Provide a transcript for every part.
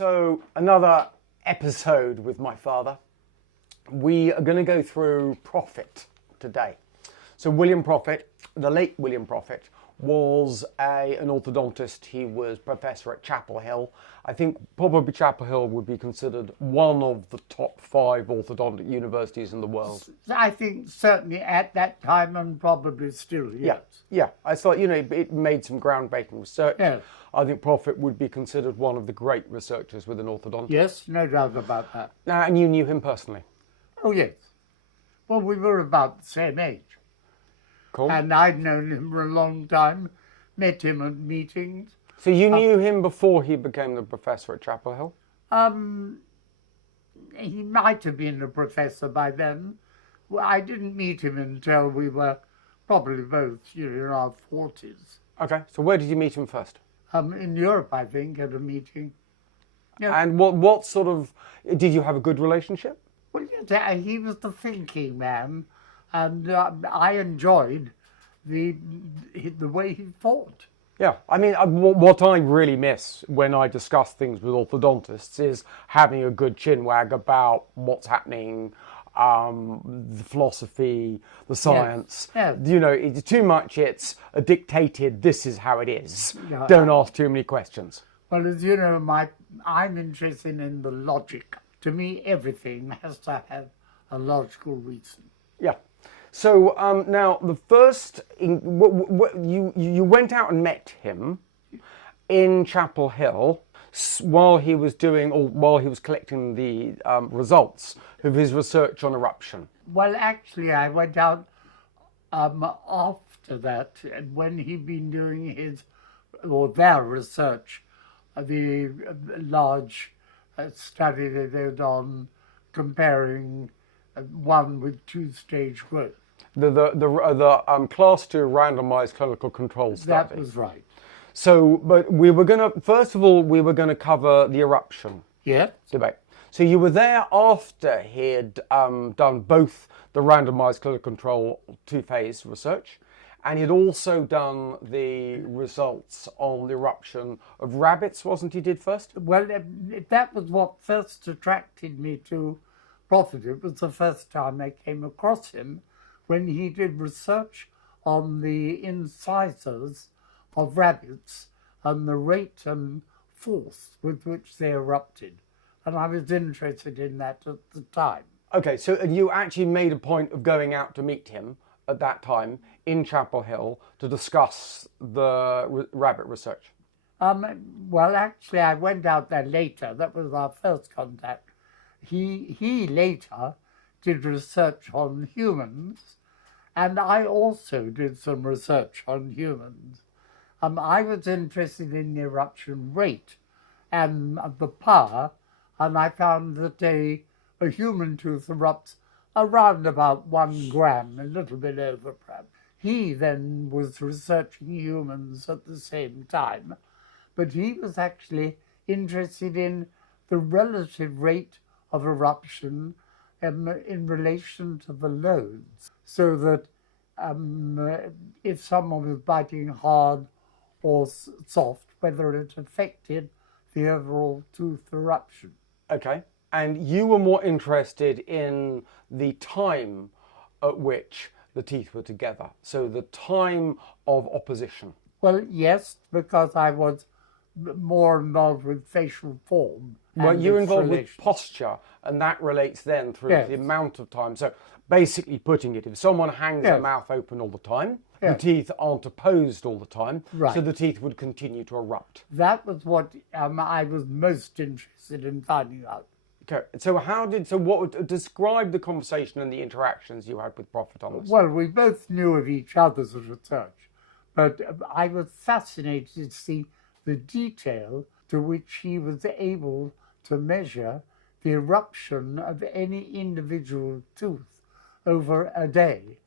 So another episode with my father. We are going to go through Proffit today. So William Proffit, the late William Proffit, was an orthodontist. He was professor at Chapel Hill. I think probably Chapel Hill would be considered one of the top 5 orthodontic universities in the world. I think certainly at that time and probably still, yes. Yeah. I thought, it made some groundbreaking research. Yes. I think Proffit would be considered one of the great researchers within orthodontics. Yes, no doubt about that. And you knew him personally? Oh, yes. Well, we were about the same age. Cool. And I'd known him for a long time, met him at meetings. So you knew him before he became the professor at Chapel Hill? He might have been a professor by then. Well, I didn't meet him until we were probably both in our 40s. Okay, so where did you meet him first? In Europe, I think, at a meeting. Yeah. And what sort of, did you have a good relationship? Well, yes, he was the thinking man, and I enjoyed the way he thought. Yeah, I mean, what I really miss when I discuss things with orthodontists is having a good chinwag about what's happening, the philosophy, the science. Yes. It's too much, it's a dictated, this is how it is. Yeah, Don't ask too many questions. Well, as you know, I'm interested in the logic. To me, everything has to have a logical reason. Yeah. So now the first, you went out and met him in Chapel Hill while he was collecting the results of his research on eruption. Well, actually, I went out after that, when he'd been doing their research, the large study they did on comparing 1 with 2-stage growth. The class 2 randomized clinical control study. That was right. So, but we were going to cover the eruption debate. So you were there after he had done both the randomized clinical control 2-phase research, and he'd also done the results on the eruption of rabbits, wasn't he, did first? Well, that was what first attracted me to Proffit. It was the first time I came across him when he did research on the incisors of rabbits and the rate and force with which they erupted. And I was interested in that at the time. Okay, so you actually made a point of going out to meet him at that time in Chapel Hill to discuss the rabbit research? Well, actually, I went out there later. That was our first contact. He later did research on humans, and I also did some research on humans. I was interested in the eruption rate and the power, and I found that a human tooth erupts around about 1 gram, a little bit over perhaps. He then was researching humans at the same time, but he was actually interested in the relative rate of eruption in relation to the loads, so that if someone was biting hard or soft, whether it affected the overall tooth eruption. Okay, and you were more interested in the time at which the teeth were together, so the time of opposition. Well, yes, because I was more involved with facial form. Well, you're involved with posture, and that relates then through the amount of time. So basically putting it, if someone hangs their mouth open all the time, the teeth aren't opposed all the time, so the teeth would continue to erupt. That was what I was most interested in finding out. Okay, so describe the conversation and the interactions you had with Proffit on this? Well, we both knew of each other's research, but I was fascinated to see the detail to which he was able to measure the eruption of any individual tooth over a day.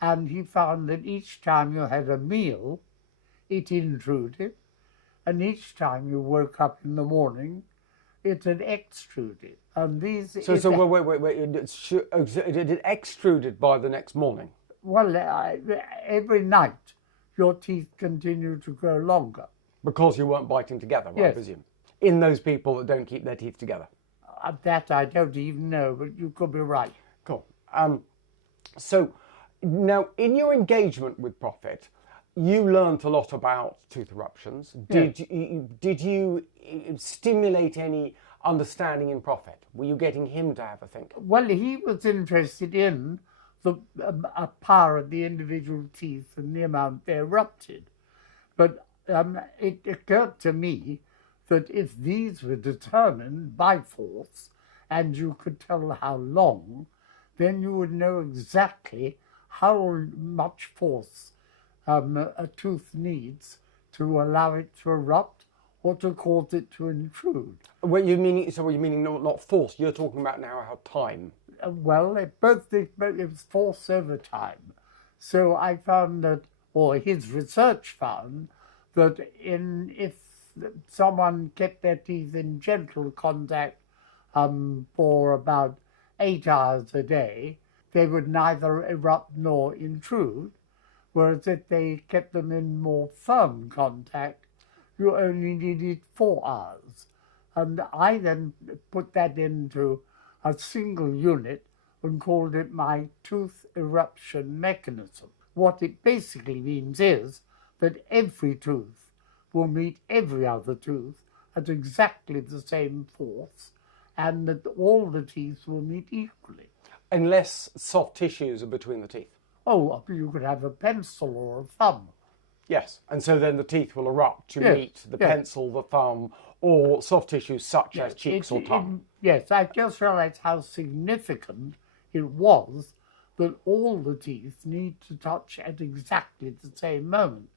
And he found that each time you had a meal, it intruded, and each time you woke up in the morning, it had extruded. And these... So wait, it extruded by the next morning? Well, every night your teeth continue to grow longer. Because you weren't biting together, I presume. in those people that don't keep their teeth together? That I don't even know, but you could be right. Cool. So now, in your engagement with Proffit, you learnt a lot about tooth eruptions. Did you stimulate any understanding in Proffit? Were you getting him to have a think? Well, he was interested in the power of the individual teeth and the amount they erupted. But it occurred to me that if these were determined by force and you could tell how long, then you would know exactly how much force a tooth needs to allow it to erupt or to cause it to intrude. What you meaning? So, what you meaning? Not force. You're talking about now how time. Well, it was force over time. So I found that, or his research found, that if someone kept their teeth in gentle contact for about 8 hours a day, they would neither erupt nor intrude, whereas if they kept them in more firm contact, you only needed 4 hours. And I then put that into a single unit and called it my tooth eruption mechanism. What it basically means is that every tooth will meet every other tooth at exactly the same force, and that all the teeth will meet equally. Unless soft tissues are between the teeth. Oh, you could have a pencil or a thumb. Yes, and so then the teeth will erupt to meet the pencil, the thumb, or soft tissues such as cheeks or tongue. Yes, I just realised how significant it was that all the teeth need to touch at exactly the same moment,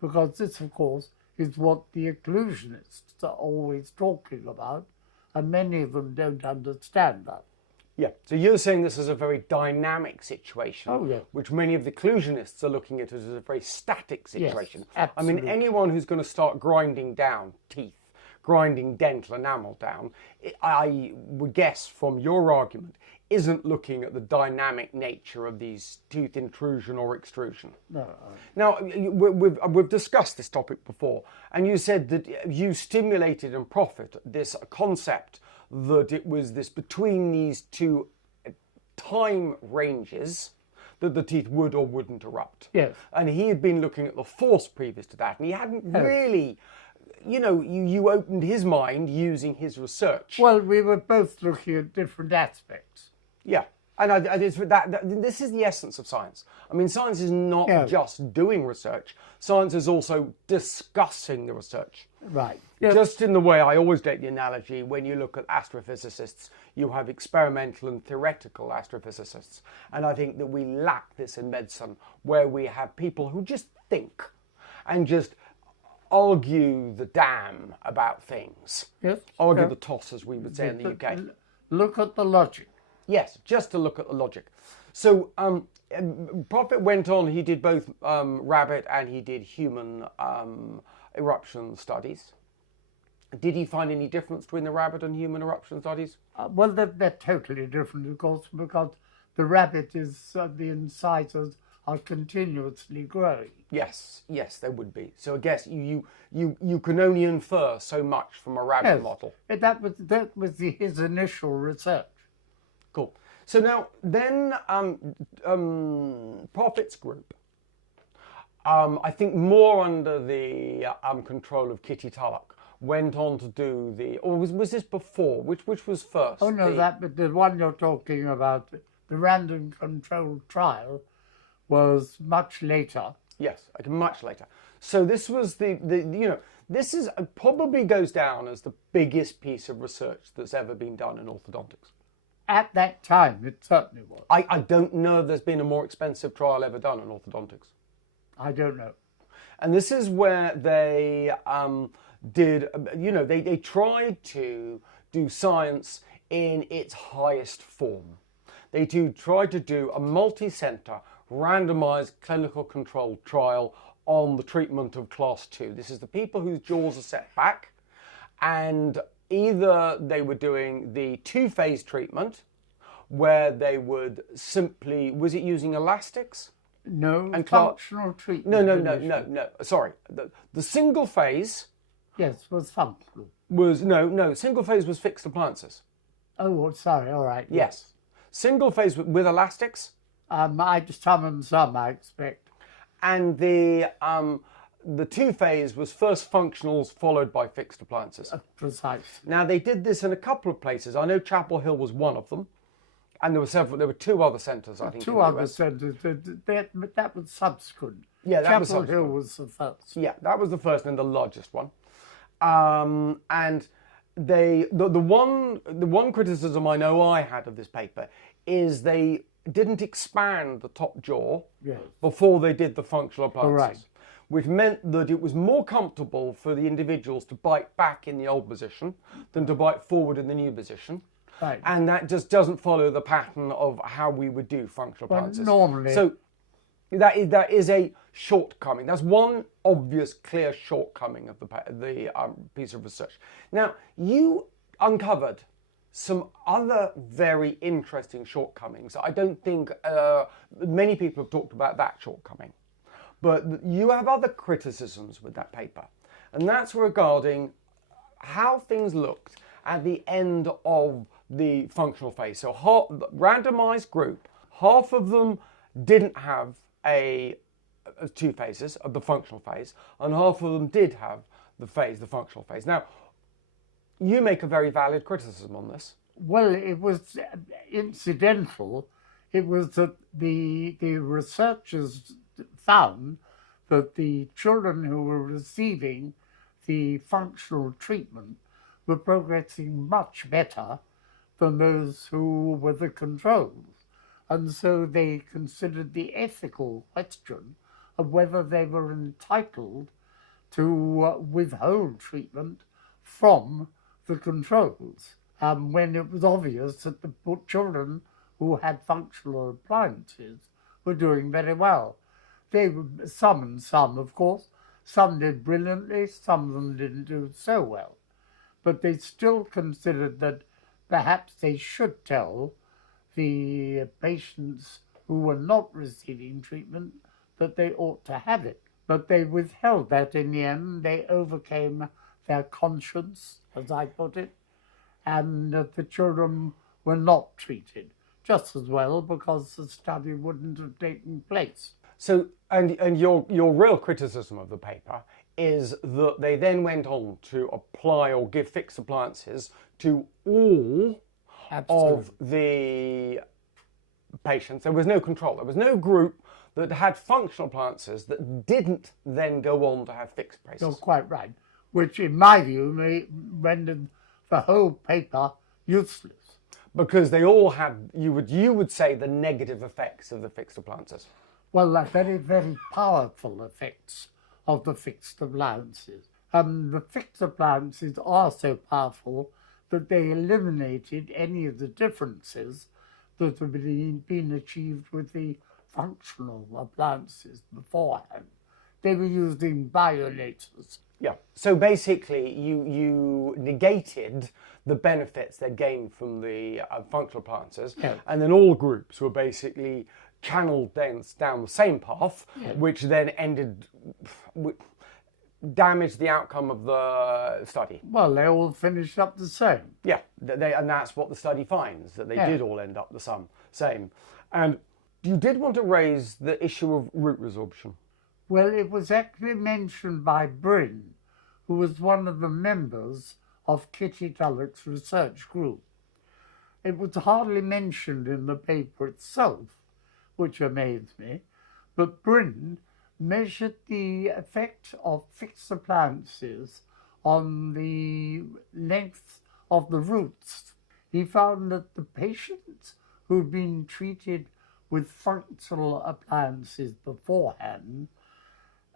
because this, of course, is what the occlusionists are always talking about, and many of them don't understand that. Yeah, so you're saying this is a very dynamic situation, which many of the occlusionists are looking at as a very static situation. Yes, absolutely. I mean, anyone who's going to start grinding down teeth, grinding dental enamel down, I would guess from your argument, isn't looking at the dynamic nature of these tooth intrusion or extrusion. No. Now, we've discussed this topic before, and you said that you stimulated in Proffit this concept that it was this between these two time ranges that the teeth would or wouldn't erupt. Yes. And he had been looking at the force previous to that, and he hadn't really, you opened his mind using his research. Well, we were both looking at different aspects. Yeah. And this is the essence of science. I mean, science is not just doing research. Science is also discussing the research. Right. Just in the way I always take the analogy, when you look at astrophysicists, you have experimental and theoretical astrophysicists. And I think that we lack this in medicine, where we have people who just think and just argue the damn about things. Yes. Argue the toss, as we would say in the UK. Look at the logic. Yes, just to look at the logic. So Proffit went on, he did both rabbit and he did human eruption studies. Did he find any difference between the rabbit and human eruption studies? Well, they're totally different, of course, because the rabbit is, the incisors are continuously growing. Yes, they would be. So I guess you can only infer so much from a rabbit model. That was his initial research. Cool. So now, then Proffit's group, I think more under the control of Kitty Tulloch, went on to do the, or was this before? Which was first? Oh no, but the one you're talking about, the random controlled trial, was much later. Yes, much later. So this was this is probably goes down as the biggest piece of research that's ever been done in orthodontics. At that time, it certainly was. I don't know if there's been a more expensive trial ever done in orthodontics. I don't know. And this is where they did, they tried to do science in its highest form. They tried to do a multi-center, randomized clinical controlled trial on the treatment of class 2. This is the people whose jaws are set back, and either they were doing the 2-phase treatment, where they would simply, was it using elastics? No, and functional treatment. No. Sorry. The single phase. Yes, was functional. was, no, single phase was fixed appliances. Oh, sorry, all right. Yes. Single phase with elastics. Some and some, I expect. And the two phase was first functionals followed by fixed appliances. Precise. Now they did this in a couple of places. I know Chapel Hill was one of them, and there were several. There were two other centres, I think. Two other centres. That was subsequent. Yeah, that was Chapel subsequent. Hill was the first. Yeah, that was the first and the largest one. And the one criticism I know I had of this paper is they didn't expand the top jaw before they did the functional appliances, which meant that it was more comfortable for the individuals to bite back in the old position than to bite forward in the new position. Right. And that just doesn't follow the pattern of how we would do functional appliances. Normally. So that is a shortcoming. That's one obvious, clear shortcoming of the piece of research. Now, you uncovered some other very interesting shortcomings. I don't think many people have talked about that shortcoming. But you have other criticisms with that paper. And that's regarding how things looked at the end of the functional phase. So randomized group, half of them didn't have two phases of the functional phase, and half of them did have the functional phase. Now, you make a very valid criticism on this. Well, it was incidental. It was that the researchers found that the children who were receiving the functional treatment were progressing much better than those who were the controls. And so they considered the ethical question of whether they were entitled to withhold treatment from the controls, when it was obvious that the children who had functional appliances were doing very well. They were some and some, of course. Some did brilliantly, some of them didn't do so well. But they still considered that perhaps they should tell the patients who were not receiving treatment that they ought to have it. But they withheld that in the end. They overcame their conscience, as I put it, and the children were not treated just as well because the study wouldn't have taken place. So, and your real criticism of the paper is that they then went on to apply or give fixed appliances to all of the patients. There was no control. There was no group that had functional appliances that didn't then go on to have fixed braces. You're quite right, which in my view rendered the whole paper useless. Because they all had, you would say, the negative effects of the fixed appliances. Well, the very, very powerful effects of the fixed appliances. The fixed appliances are so powerful that they eliminated any of the differences that have been achieved with the functional appliances beforehand. They were used in violators. Yeah. So basically, you negated the benefits they gained from the functional appliances, and then all groups were basically channeled down the same path, which then damaged the outcome of the study. Well, they all finished up the same. Yeah, and that's what the study finds, that they did all end up the same. And you did want to raise the issue of root resorption. Well, it was actually mentioned by Bryn, who was one of the members of Kitty Tulloch's research group. It was hardly mentioned in the paper itself, which amazed me, but Bryn measured the effect of fixed appliances on the length of the roots. He found that the patients who'd been treated with functional appliances beforehand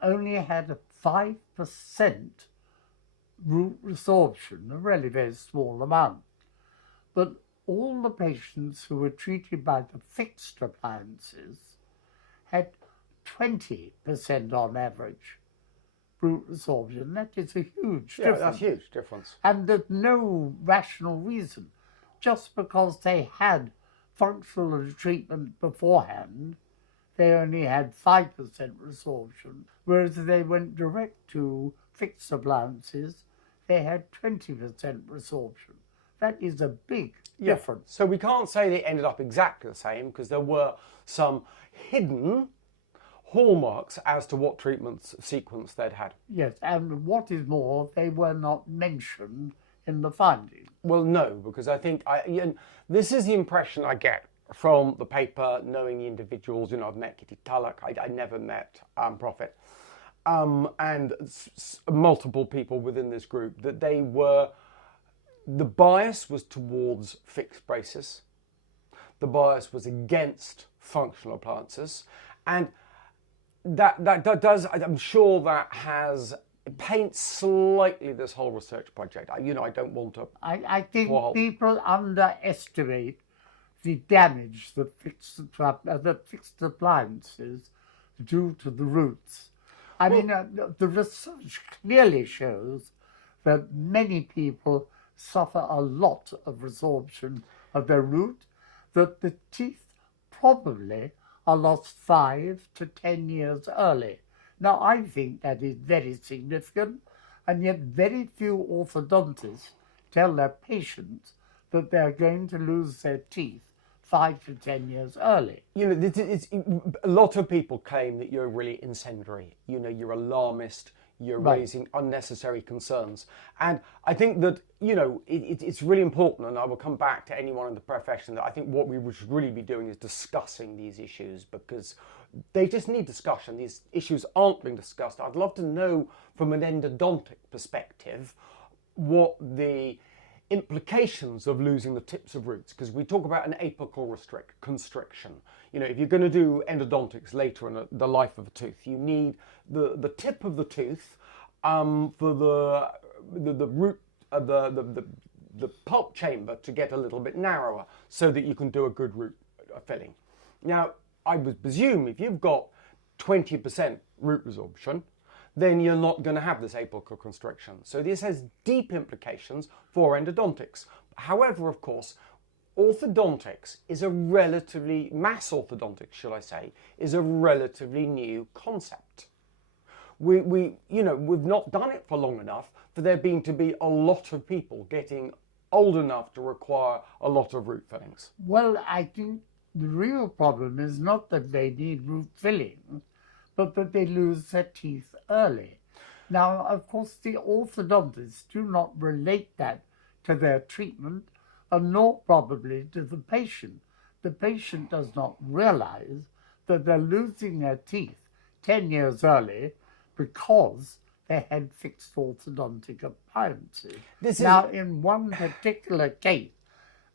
only had a 5% root resorption, a really very small amount. But all the patients who were treated by the fixed appliances had 20% on average root resorption. That is a huge difference. Yeah, that's a huge difference. And there's no rational reason. Just because they had functional treatment beforehand, they only had 5% resorption, whereas if they went direct to fixed appliances, they had 20% resorption. That is a big difference. So we can't say they ended up exactly the same, because there were some hidden hallmarks as to what treatment sequence they'd had. Yes, and what is more, they were not mentioned in the findings. Well, no, because I think this is the impression I get from the paper, knowing the individuals. I've met Kitty Tulloch. I never met Proffit, and multiple people within this group, that the bias was towards fixed braces. The bias was against functional appliances, and that does, I'm sure that paints slightly this whole research project. I don't want to. I think people underestimate the damage that fixed appliances do to the roots. I mean, the research clearly shows that many people suffer a lot of resorption of their root, that the teeth probably are lost 5 to 10 years early. Now, I think that is very significant, and yet very few orthodontists tell their patients that they're going to lose their teeth 5 to 10 years early. A lot of people claim that you're really incendiary. You're alarmist. You're raising unnecessary concerns. And I think that, it's really important, and I will come back to anyone in the profession, that I think what we should really be doing is discussing these issues, because they just need discussion. These issues aren't being discussed. I'd love to know from an endodontic perspective what the implications of losing the tips of roots, because we talk about an apical constriction. If you're going to do endodontics later in the life of a tooth, you need the tip of the tooth for the root of the pulp chamber to get a little bit narrower, so that you can do a good root filling. Now, I would presume if you've got 20% root resorption, then you're not going to have this apical constriction. So this has deep implications for endodontics. However, of course, orthodontics is mass orthodontics, shall I say, is a relatively new concept. We've not done it for long enough for there being to be a lot of people getting old enough to require a lot of root fillings. Well, I think the real problem is not that they need root filling, but that they lose their teeth early. Now, of course, the orthodontists do not relate that to their treatment, and nor probably to the patient. The patient does not realize that they're losing their teeth 10 years early because they had fixed orthodontic appliances. In one particular case,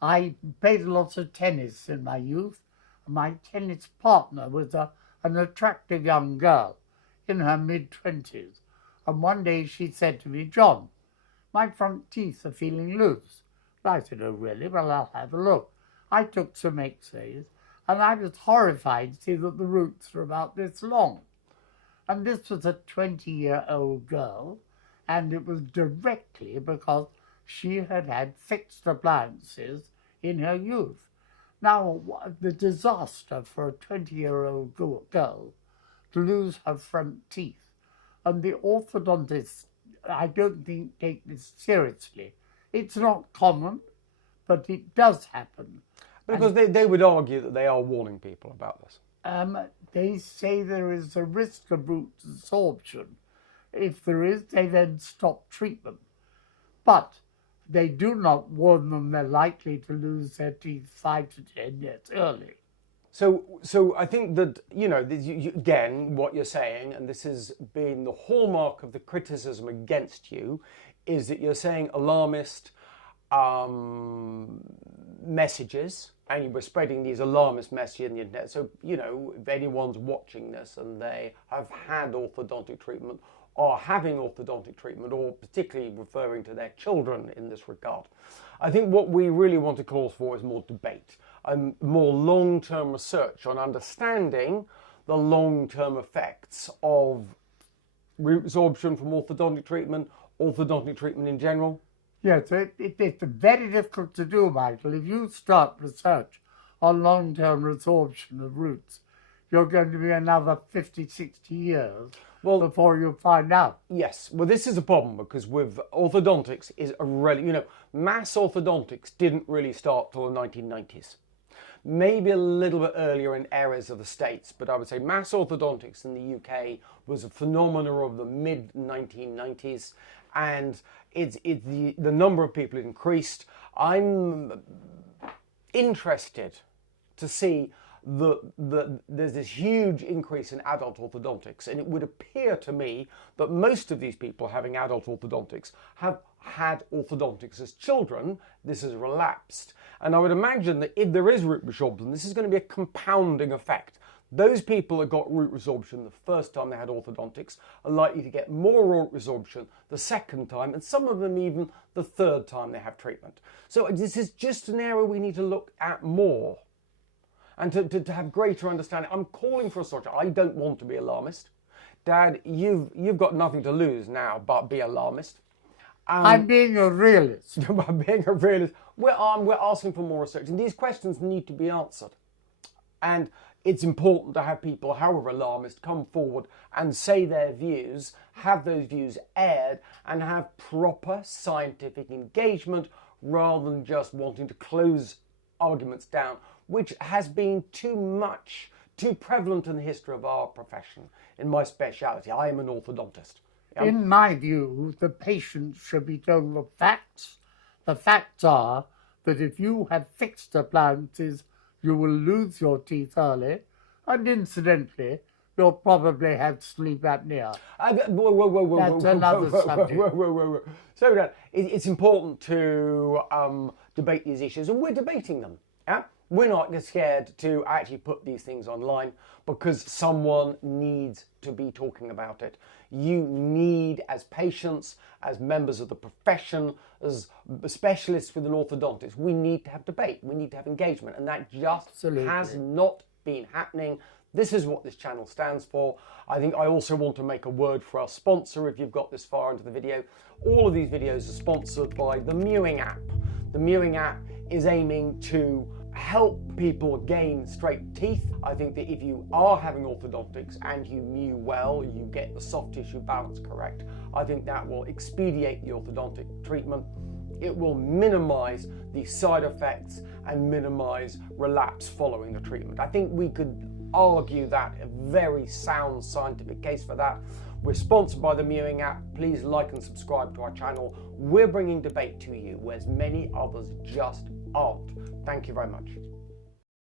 I played lots of tennis in my youth. My tennis partner was an attractive young girl in her mid-20s. And one day she said to me, "John, my front teeth are feeling loose." I said, "Oh, really? Well, I'll have a look." I took some x-rays, and I was horrified to see that the roots were about this long. And this was a 20-year-old girl, and it was directly because she had had fixed appliances in her youth. Now, the disaster for a 20-year-old girl to lose her front teeth, and the orthodontists, I don't think, take this seriously. It's not common, but it does happen. Because they would argue that they are warning people about this. They say there is a risk of root resorption. If there is, they then stop treatment. But they do not warn them they're likely to lose their teeth 5 to 10 years early. So I think that, again, what you're saying, and this has been the hallmark of the criticism against you, is that you're saying alarmist messages, and you were spreading these alarmist messages on the internet. So, if anyone's watching this and they have had orthodontic treatment, or having orthodontic treatment, or particularly referring to their children in this regard, I think what we really want to call for is more debate and more long-term research on understanding the long-term effects of root resorption from orthodontic treatment in general. Yes, it's very difficult to do, Michael. If you start research on long-term resorption of roots, you're going to be another 50, 60 years. before you find out. Yes, well, this is a problem because with orthodontics is a really, mass orthodontics didn't really start till the 1990s. Maybe a little bit earlier in areas of the States, but I would say mass orthodontics in the UK was a phenomenon of the mid-1990s, and the number of people increased. I'm interested to see there's this huge increase in adult orthodontics, and it would appear to me that most of these people having adult orthodontics have had orthodontics as children. This has relapsed, and I would imagine that if there is root resorption, this is going to be a compounding effect. Those people that got root resorption the first time they had orthodontics are likely to get more root resorption the second time, and some of them even the third time they have treatment. So this is just an area we need to look at more and to have greater understanding. I'm calling for a solution. I don't want to be alarmist. Dad, you've got nothing to lose now but be alarmist. I'm being a realist. I'm being a realist. We're asking for more research, and these questions need to be answered. And it's important to have people, however alarmist, come forward and say their views, have those views aired, and have proper scientific engagement rather than just wanting to close arguments down, which has been too prevalent in the history of our profession. In my speciality, I am an orthodontist. In my view, the patient should be told the facts. The facts are that if you have fixed appliances, you will lose your teeth early, and incidentally, you'll probably have sleep apnea. That's another subject. So it's important to debate these issues, and we're debating them. Yeah? We're not scared to actually put these things online because someone needs to be talking about it. You need, as patients, as members of the profession, as specialists with an orthodontist, we need to have debate, we need to have engagement, and that just has not been happening. This is what this channel stands for. I think I also want to make a word for our sponsor if you've got this far into the video. All of these videos are sponsored by the Mewing app. The Mewing app is aiming to help people gain straight teeth. I think that if you are having orthodontics and you mew well, you get the soft tissue balance correct, I think that will expedite the orthodontic treatment. It will minimize the side effects and minimize relapse following the treatment. I think we could argue that a very sound scientific case for that. We're sponsored by the Mewing app. Please like and subscribe to our channel. We're bringing debate to you, whereas many others just aren't. Thank you very much.